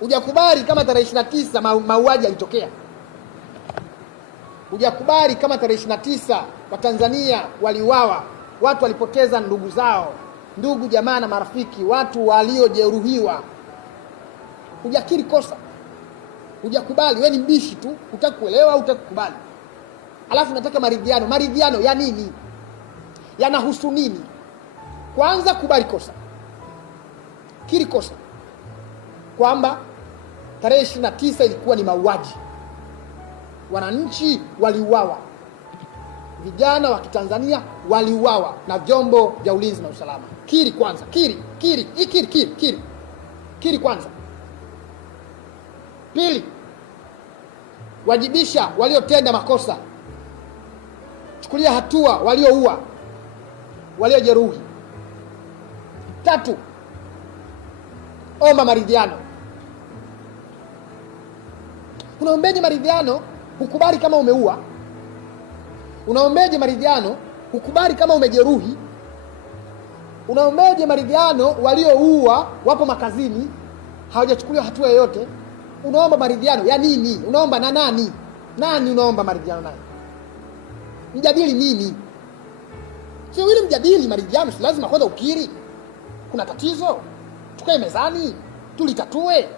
Hujakubali kama tarehe 29 mauaji yalitokea. Hujakubali kama tarehe 29 Watanzania waliuawa, watu walipoteza ndugu zao, ndugu jamaa na marafiki, watu waliojeruhiwa. Hujakiri kosa. Hujakubali, wewe ni mbishi tu, hutaki kuelewa, hutaki kukubali. Alafu nataka maridhiano. Maridhiano ya nini? Yanahusu nini? Kwanza kubali kosa. Kiri kosa kwamba tarehe 29 ilikuwa ni mauaji, wananchi waliuawa, vijana wa Kitanzania waliuawa na vyombo vya ulinzi na usalama. Kiri kwanza, kiri kwanza. Pili, wajibisha waliotenda makosa, chukulia hatua walioua, waliojeruhi. Tatu, omba maridhiano. Unaombeje maridhiano hukubali kama umeua? Unaombeje maridhiano hukubali kama umejeruhi? Unaombeje maridhiano walioua wapo makazini, hawajachukuliwa hatua yoyote? Unaomba maridhiano ya nini? Unaomba na nani? Nani unaomba maridhiano naye? Mjadili nini? Sio ile mjadili maridhiano, si lazima kwanza ukiri kuna tatizo, tukae mezani tulitatue.